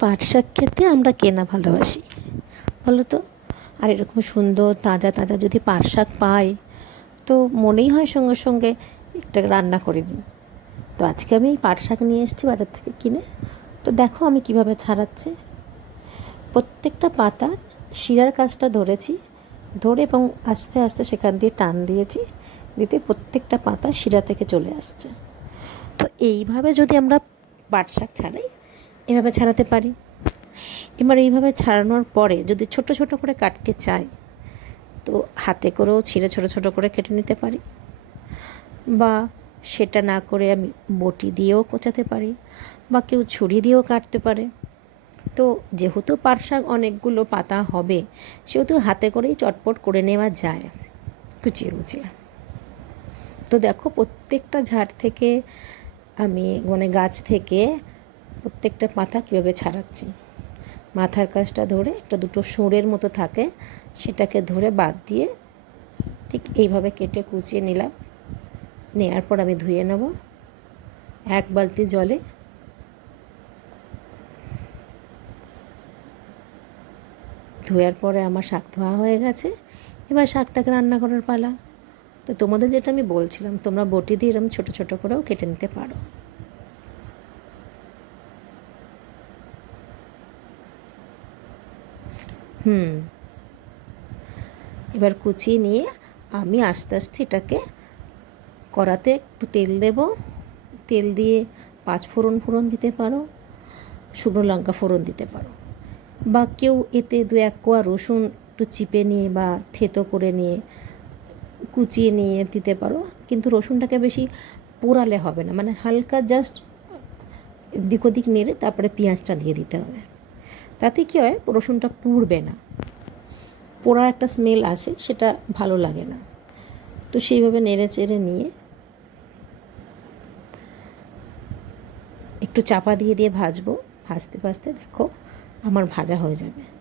পাট শাক খেতে আমরা কেনা ভালোবাসি? বলো তো আর এরকম সুন্দর, তাজা তাজা যদি পাট শাক পাই, তো মনেই হয় সঙ্গে সঙ্গে একটা রান্না করে নিই তো আজকে আমি পাট শাক নিয়ে এসেছি বাজার থেকে কিনে। তো দেখো আমি কীভাবে ছাড়াচ্ছি। প্রত্যেকটা পাতা শিরার কাজটা ধরেছি, ধরে এবং আস্তে আস্তে সেখান দিয়ে টান দিয়েছি, দিতে প্রত্যেকটা পাতা শিরা থেকে চলে আসছে। তো এইভাবে যদি আমরা পাট শাক ছাড়াই এভাবে ছাড়াতে পারি? এবার এইভাবে ছাড়ানোর পরে যদি ছোট ছোট করে কাটতে চাই, তো হাতে করেও ছিঁড়ে ছোট ছোট করে কেটে নিতে পারি। বা সেটা না করে আমি বটি দিয়েও কোচাতে পারি বা কেউ ছুরি দিয়েও কাটতে পারে। তো যেহেতু পাট শাক অনেকগুলো পাতা হবে, সেহেতু হাতে করেই চটপট করে নেওয়া যায়। কুচিয়ে কুচিয়ে। তো দেখো, প্রত্যেকটা ঝাড় থেকে আমি মানে গাছ থেকে প্রত্যেকটা পাতা কীভাবে ছাড়াচ্ছি? মাথার কাজটা ধরে একটা দুটো সুরের মতো থাকে, সেটাকে ধরে বাদ দিয়ে ঠিক এইভাবে কেটে কুচিয়ে নিলাম। নেওয়ার পর আমি ধুয়ে নেব। এক বালতি জলে। ধোয়ার পরে আমার শাক ধোয়া হয়ে গেছে। এবার শাকটাকে রান্না করার পালা। তো তোমাদের যেটা আমি বলছিলাম, তোমরা বটি দিয়ে এরকম ছোটো ছোটো করেও কেটে নিতে পারো। হুম। এবার কুচিয়ে নিয়ে আমি আস্তে আস্তে এটাকে কড়াতে একটু তেল দেব। তেল দিয়ে পাঁচ ফোড়ন ফোড়ন দিতে পারো, শুকনো লঙ্কা ফোড়ন দিতে পারো বা কেউ এতে দু এক কোয়া রসুন একটু চিপে নিয়ে বা থেতো করে নিয়ে কুচিয়ে নিয়ে দিতে পারো। কিন্তু রসুনটাকে বেশি পোড়ালে হবে না মানে হালকা জাস্ট দিক ওদিক নেড়ে তারপরে পেঁয়াজটা দিয়ে দিতে হবে। তাতে কী হয়, রসুনটা পুড়বে না। পোড়ার একটা স্মেল আসে সেটা ভালো লাগে না। তো সেইভাবে নেড়ে চেড়ে নিয়ে একটু চাপা দিয়ে দিয়ে ভাজবো। ভাজতে ভাজতে দেখো আমার ভাজা হয়ে যাবে।